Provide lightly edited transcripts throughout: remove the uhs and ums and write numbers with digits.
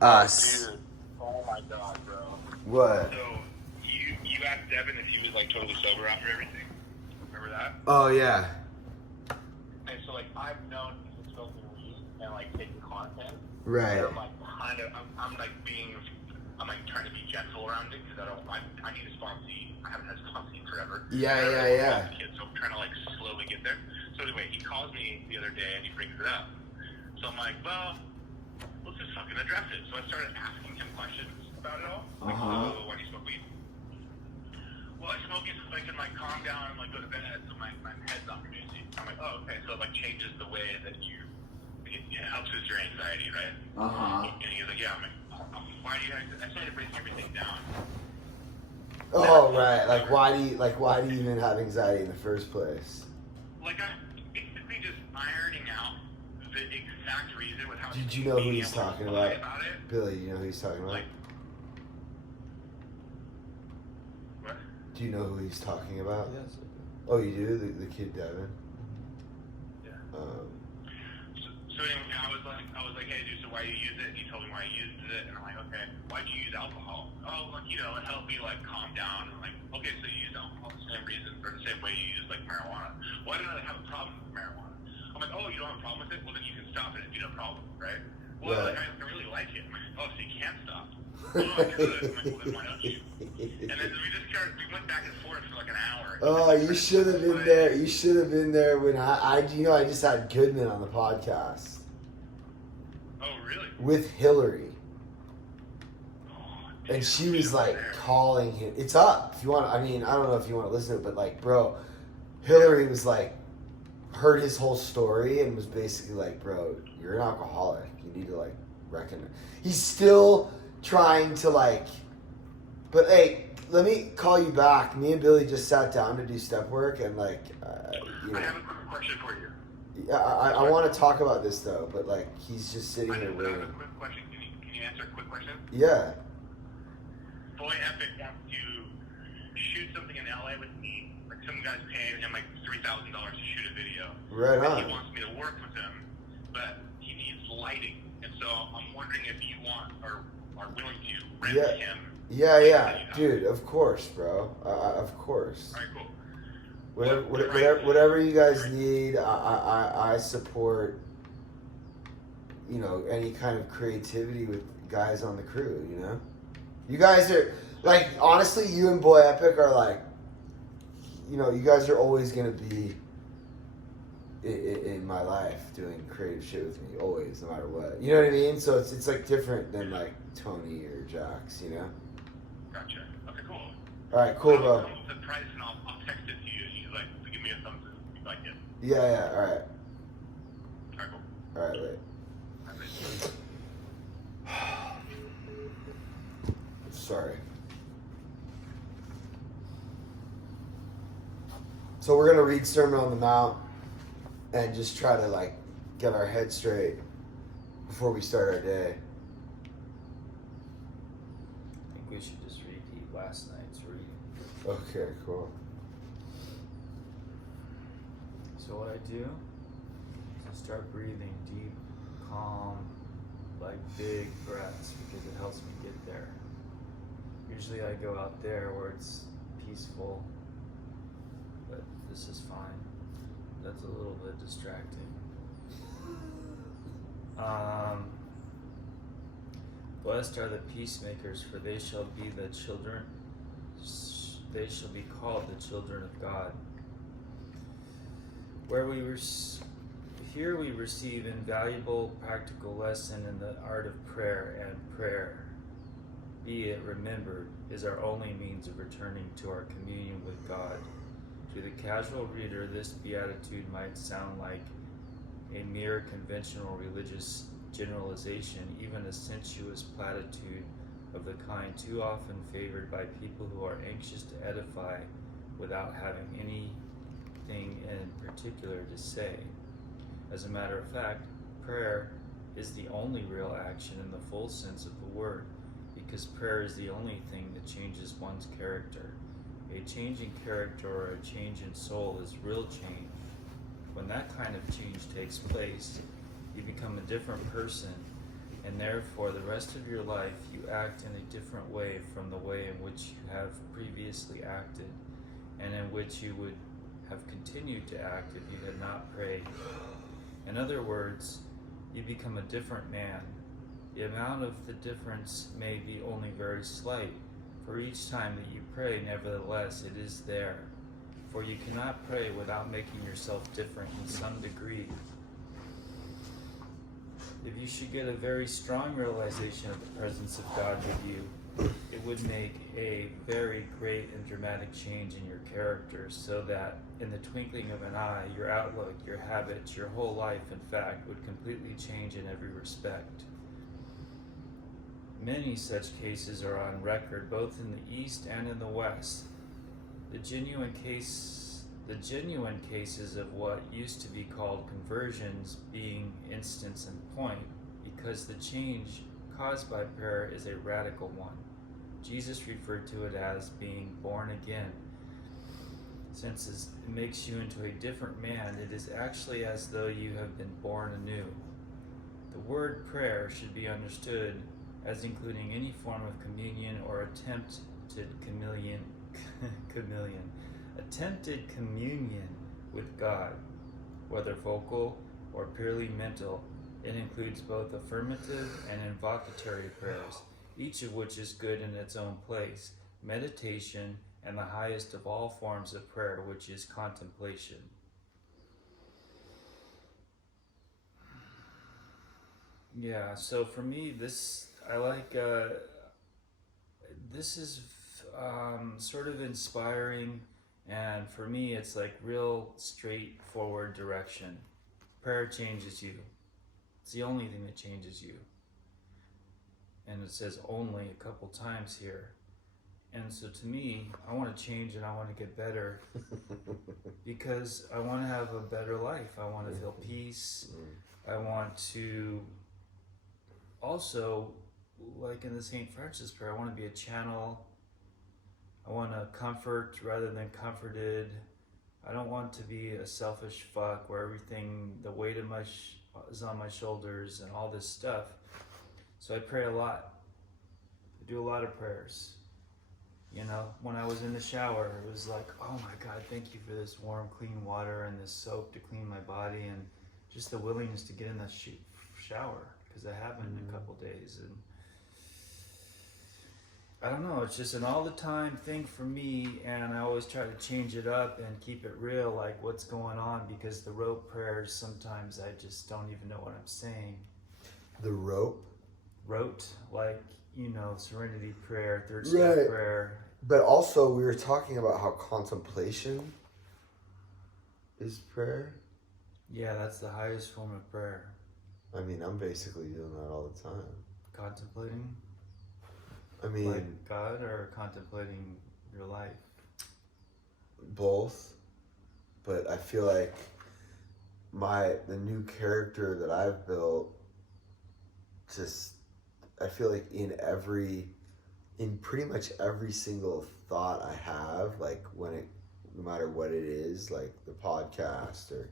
us. Dude, oh my god, bro. What? So, you asked Devin if he was like totally sober after everything. Remember that? Oh yeah. And so like I've known he's smoking weed and like taking content. Right. And I'm like kind of, I'm like trying to be gentle around it because I need a sponsee. I haven't had a sponsee forever. Yeah. So I'm trying to like slowly get there. So anyway, he calls me the other day and he brings it up. So I'm like, well, let's just fucking address it. So I started asking him questions about it all. Like, why do you smoke weed? Well, I smoke it so I can like calm down and like go to bed so my head's not producing. I'm like, oh, okay. So it like changes the way that it helps with your anxiety, right? And he's like, yeah. I'm like, why do you guys? I started breaking everything down. Oh right. Like why do you even have anxiety in the first place? Like I'm basically just ironing out the exact reason with how. Did you know who he's talking about? Billy, you know who he's talking about? Like, what? Do you know who he's talking about? Yes. Oh, you do? The kid Devin? Yeah. So anyway, I was like, hey, dude, so why do you use it? And he told me why he used it, and I'm like, okay, why'd you use alcohol? Oh, like, it helped me like calm down. I'm like, okay, so you use alcohol the same reason or the same way you use like marijuana. Why did I have a problem with marijuana? I'm like, oh, you don't have a problem with it? Well, then you can stop it if you have a problem, right? Well, like, I really like it. I'm like, oh, so you can't stop. Oh, I could. I'm like, well, then why don't you? And then we went back and forth for like an hour. Oh, you should have been there. You should have been there when I just had Goodman on the podcast. Oh, really? With Hillary. Oh, And she was like calling him. It's up. If you want, I mean, I don't know if you want to listen to it, but like, bro, Hillary was like, heard his whole story and was basically like, bro, you're an alcoholic. You need to like recognize. He's still trying to like, but hey, let me call you back. Me and Billy just sat down to do step work and like, I have a quick question for you. Yeah, I want to talk about this though, but like, he's just sitting here I have waiting. a quick question. Can you answer a quick question? Yeah. Boy Epic wants to shoot something in LA with me. Like some guy's paying him like $3,000 to shoot a video. Right on. And he wants me to work with him, but he needs lighting. And so I'm wondering if you want or are willing to rent him. Yeah, dude. Of course, bro. Of course. All right, cool. Whatever you guys need, I support. Any kind of creativity with guys on the crew. You guys are like, honestly, you and Boy Epic are like, you guys are always gonna be in my life doing creative shit with me, always, no matter what. You know what I mean? So it's like different than like Tony or Jax, Gotcha. Okay, cool. All right, cool, bro. I'll come up with the price and I'll text it to you, and you like to give me a thumbs up if you like it. Yeah. All right. All right, cool. All right, wait. All right. Sorry. So we're gonna read Sermon on the Mount and just try to like get our head straight before we start our day. I think we should just repeat last night's reading. Okay, cool. So what I do is I start breathing deep, calm, like big breaths because it helps me get there. Usually I go out there where it's peaceful, but this is fine. That's a little bit distracting. Blessed are the peacemakers, for they shall be called the children of God. Here we receive invaluable practical lesson in the art of prayer, and prayer, be it remembered, is our only means of returning to our communion with God. To the casual reader, this beatitude might sound like a mere conventional religious generalization, even a sensuous platitude of the kind too often favored by people who are anxious to edify without having anything in particular to say. As a matter of fact, prayer is the only real action in the full sense of the word, because prayer is the only thing that changes one's character. A change in character or a change in soul is real change. When that kind of change takes place, you become a different person, and therefore the rest of your life you act in a different way from the way in which you have previously acted, and in which you would have continued to act if you had not prayed. In other words, you become a different man. The amount of the difference may be only very slight, for each time that you pray, nevertheless, it is there. For you cannot pray without making yourself different in some degree. If you should get a very strong realization of the presence of God with you, it would make a very great and dramatic change in your character, so that in the twinkling of an eye, your outlook, your habits, your whole life, in fact, would completely change in every respect. Many such cases are on record, both in the East and in the West. The genuine cases of what used to be called conversions being instance and point, because the change caused by prayer is a radical one. Jesus referred to it as being born again. Since it makes you into a different man, it is actually as though you have been born anew. The word prayer should be understood as including any form of communion or attempted communion with God, whether vocal or purely mental. It includes both affirmative and invocatory prayers, each of which is good in its own place, meditation, and the highest of all forms of prayer, which is contemplation. Yeah, so for me, this is sort of inspiring, and for me, it's like real straightforward direction. Prayer changes you. It's the only thing that changes you. And it says only a couple times here. And so to me, I want to change and I want to get better because I want to have a better life. I want to feel peace. I want to also, like in the St. Francis prayer, I want to be a channel. I want to comfort rather than comforted. I don't want to be a selfish fuck where everything, the weight of is on my shoulders and all this stuff. So I pray a lot. I do a lot of prayers. You know, when I was in the shower, it was like, oh my God, thank you for this warm, clean water and this soap to clean my body, and just the willingness to get in that shower, because I haven't in a couple days. And I don't know, it's just an all the time thing for me, and I always try to change it up and keep it real, like what's going on, because the rote prayers, sometimes I just don't even know what I'm saying. The rope? Rote, like, you know, serenity prayer, third step prayer. But also, we were talking about how contemplation is prayer. Yeah, that's the highest form of prayer. I mean, I'm basically doing that all the time. Contemplating? I mean, like God, or contemplating your life? Both. But I feel like the new character that I've built, I feel like in pretty much every single thought I have, like no matter what it is, like the podcast or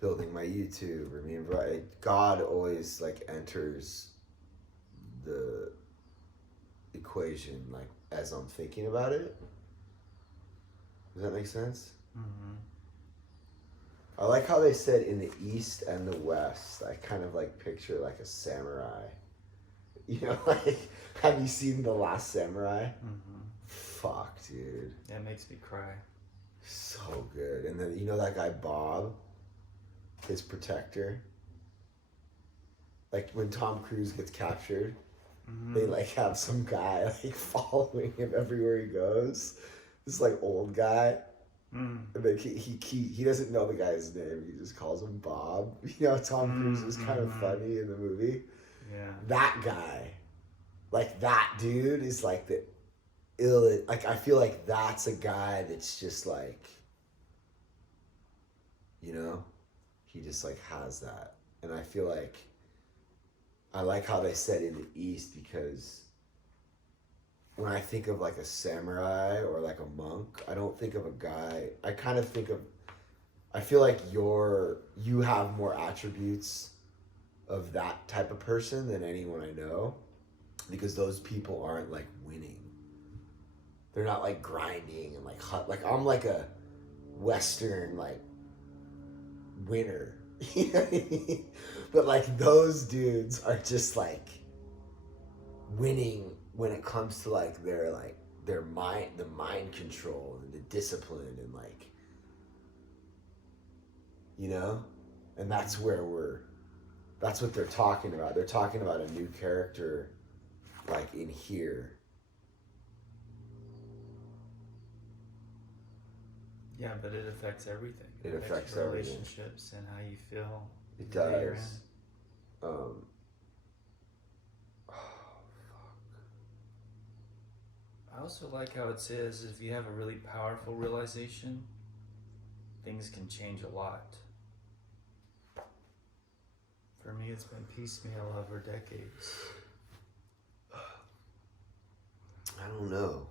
building my YouTube or me and Brian, God always like enters the equation, like as I'm thinking about it. Does that make sense? Mm-hmm. I like how they said in the East and the West. I kind of like picture like a samurai. You know, like, have you seen The Last Samurai? Mm-hmm. Fuck, dude. That makes me cry. So good. And then, you know that guy Bob? His protector? Like, when Tom Cruise gets captured, they, like, have some guy, like, following him everywhere he goes. This, like, old guy. And then he doesn't know the guy's name. He just calls him Bob. You know, Tom Cruise is kind of funny in the movie. Yeah. That guy, like that dude is like like I feel like that's a guy that's just like, you know, he just like has that. And I feel like, I like how they said in the East, because when I think of like a samurai or like a monk, I don't think of a guy, I kind of think of, I feel like you have more attributes of that type of person than anyone I know, because those people aren't like winning. They're not like grinding and like like I'm like a Western like winner. You know what I mean? But like those dudes are just like winning when it comes to like their mind, the mind control and the discipline and like, you know, and that's what they're talking about. They're talking about a new character like in here. Yeah, but it affects everything. It affects your everything. relationships and how you feel. It the way you're does. I also like how it says if you have a really powerful realization, things can change a lot. For me, it's been piecemeal over decades. I don't know.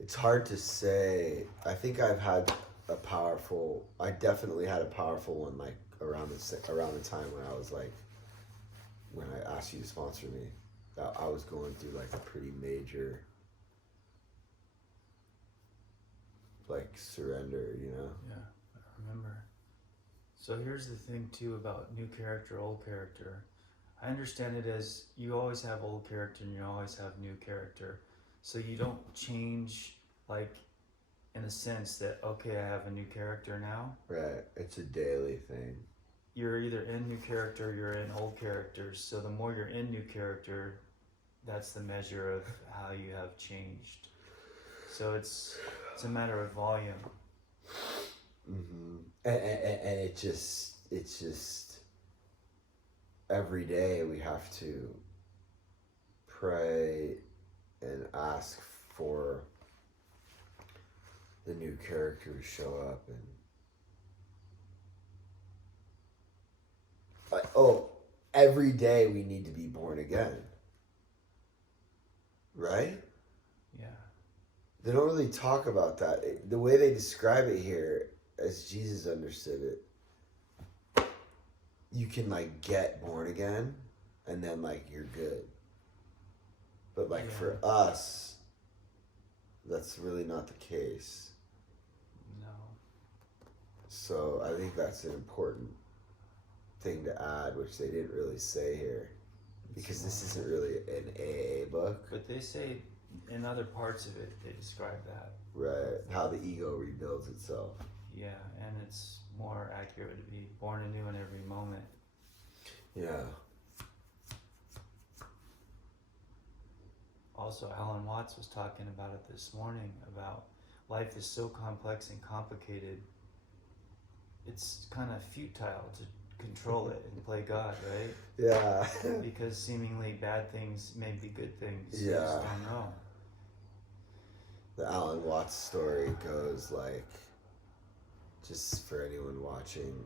It's hard to say. I think I definitely had a powerful one like around the time when I was like, when I asked you to sponsor me, that I was going through like a pretty major like surrender, you know? Yeah, I remember. So here's the thing too about new character, old character. I understand it as you always have old character and you always have new character. So you don't change like in the sense that, okay, I have a new character now. Right. It's a daily thing. You're either in new character or you're in old characters. So the more you're in new character, that's the measure of how you have changed. So it's a matter of volume. Mm-hmm. And it's just every day we have to pray and ask for the new character to show up and like, every day we need to be born again, right? Yeah. They don't really talk about that. The way they describe it here, as Jesus understood it, you can like get born again and then like you're good. But like for us, that's really not the case. No. So I think that's an important thing to add, which they didn't really say here, because this isn't really an AA book. But they say in other parts of it, they describe that. Right, how the ego rebuilds itself. Yeah, and it's more accurate to be born anew in every moment. Yeah. Also, Alan Watts was talking about it this morning, about life is so complex and complicated, it's kind of futile to control it and play God, right? Yeah. Because seemingly bad things may be good things. Yeah. You just don't know. The Alan Watts story goes like, just for anyone watching,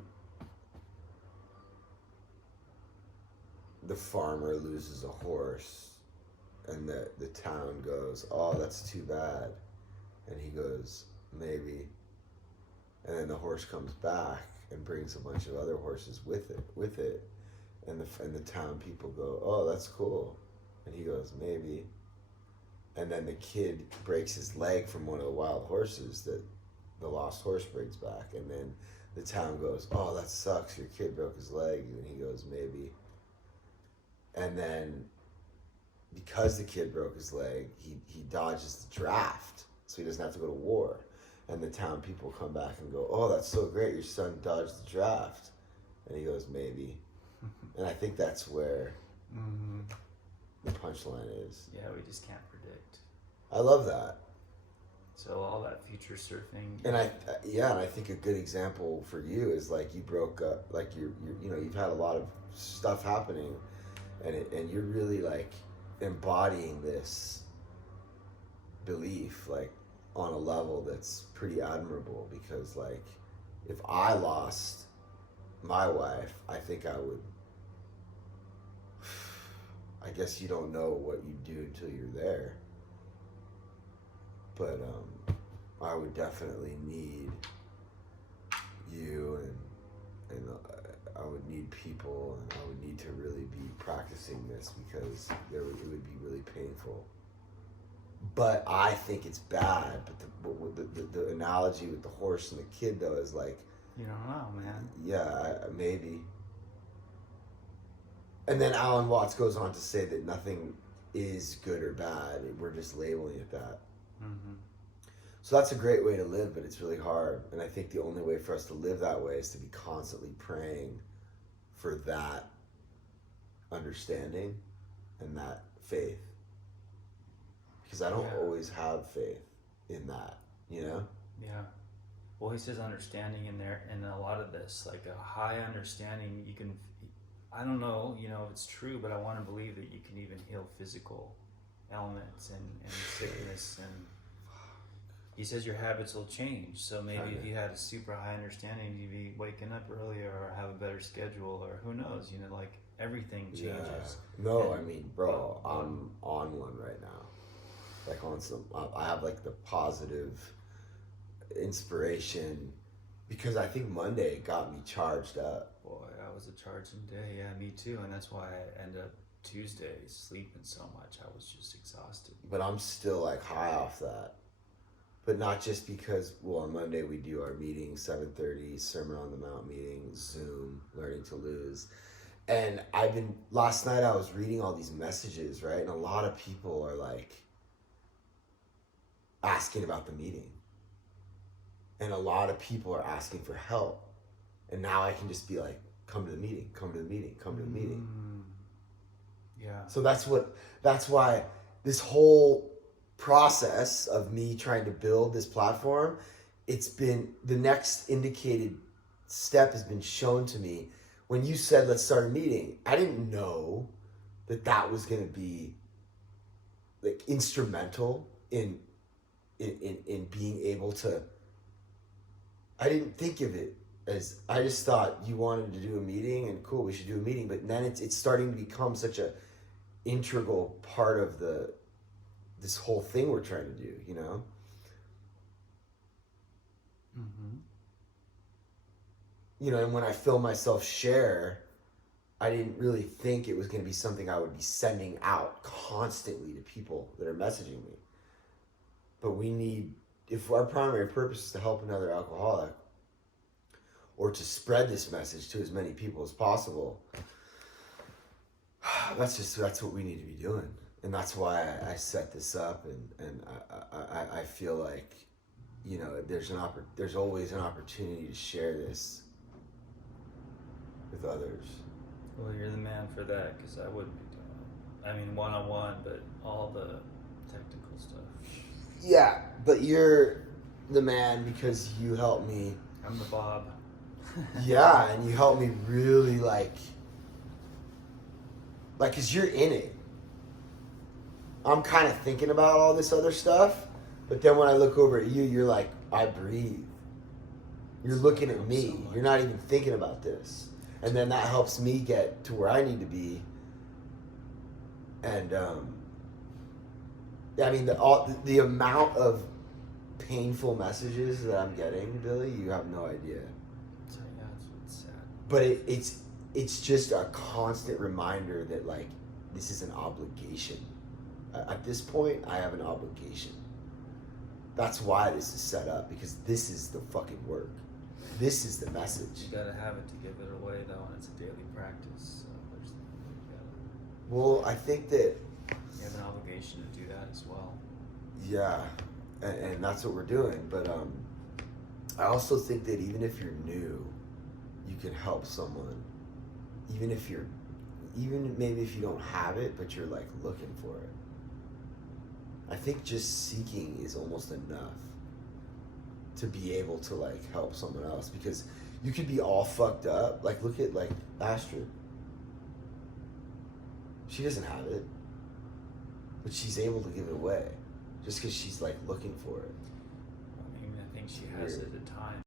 the farmer loses a horse and the town goes, oh, that's too bad. And he goes, maybe. And then the horse comes back and brings a bunch of other horses with it. And the town people go, oh, that's cool. And he goes, maybe. And then the kid breaks his leg from one of the wild horses that the lost horse brings back. And then the town goes, oh, that sucks. Your kid broke his leg. And he goes, maybe. And then because the kid broke his leg, he dodges the draft. So he doesn't have to go to war. And the town people come back and go, oh, that's so great. Your son dodged the draft. And he goes, maybe. And I think that's where the punchline is. Yeah, we just can't predict. I love that. So all that future surfing. And I think a good example for you is like you broke up, like you've had a lot of stuff happening, and you're really like embodying this belief like on a level that's pretty admirable, because like if I lost my wife, I think I would, I guess you don't know what you do until you're there, but I would definitely need you and I would need people, and I would need to really be practicing this because it would be really painful. But I think it's bad. But the analogy with the horse and the kid though is like, You don't know, man. yeah, maybe. And then Alan Watts goes on to say that nothing is good or bad. We're just labeling it that. Mm-hmm. So that's a great way to live, but it's really hard. And I think the only way for us to live that way is to be constantly praying for that understanding and that faith. Because I don't always have faith in that, you know? Yeah. Well, he says understanding in there, and a lot of this, like a high understanding, you can, I don't know, you know, if it's true, but I want to believe that you can even heal physical ailments and sickness. And he says your habits will change. So maybe if you had a super high understanding, you'd be waking up earlier or have a better schedule, or who knows, you know, like everything changes. Yeah. No, I mean, bro, I'm on one right now. Like on some, I have like the positive inspiration because I think Monday got me charged up. Boy, I was a charging day. Yeah, me too. And that's why I ended up Tuesday sleeping so much. I was just exhausted. But I'm still like high off that. But not just because, well, on Monday we do our meeting, 7:30, Sermon on the Mount meeting, Zoom, Learning to Lose. And last night I was reading all these messages, right? And a lot of people are like asking about the meeting. And a lot of people are asking for help. And now I can just be like, come to the meeting, come to the meeting, come to the meeting. Yeah. So that's why this whole process of me trying to build this platform, it's been, the next indicated step has been shown to me. When you said, let's start a meeting, I didn't know that was going to be like instrumental in being able to, I didn't think of it as, I just thought you wanted to do a meeting and cool, we should do a meeting. But then it's starting to become such a integral part of this whole thing we're trying to do, you know? Mm-hmm. You know, and when I feel myself share, I didn't really think it was going to be something I would be sending out constantly to people that are messaging me. But we need, if our primary purpose is to help another alcoholic or to spread this message to as many people as possible, that's what we need to be doing. And that's why I set this up, and I feel like, you know, there's always an opportunity to share this with others. Well, you're the man for that, because I wouldn't be doing it. I mean, one-on-one, but all the technical stuff. Yeah, but you're the man because you helped me. I'm the Bob. Yeah, and you helped me really like, cause you're in it. I'm kind of thinking about all this other stuff, but then when I look over at you, you're like, I breathe. You're looking at me. You're not even thinking about this. And then that helps me get to where I need to be. And, I mean, the amount of painful messages that I'm getting, Billy, you have no idea. So, yeah, that's what's sad. But it's just a constant reminder that, like, this is an obligation. At this point, I have an obligation. That's why this is set up, because this is the fucking work. This is the message. You gotta have it to give it away, though, and it's a daily practice. So there's, Well, I think that you have an obligation to do that as well. yeah, and that's what we're doing. But I also think that even if you're new, you can help someone. Even maybe if you don't have it, but you're like looking for it. I think just seeking is almost enough to be able to like help someone else, because you could be all fucked up. Like, look at like Astrid. She doesn't have it, but she's able to give it away just because she's like looking for it. I mean, I think she has it at times.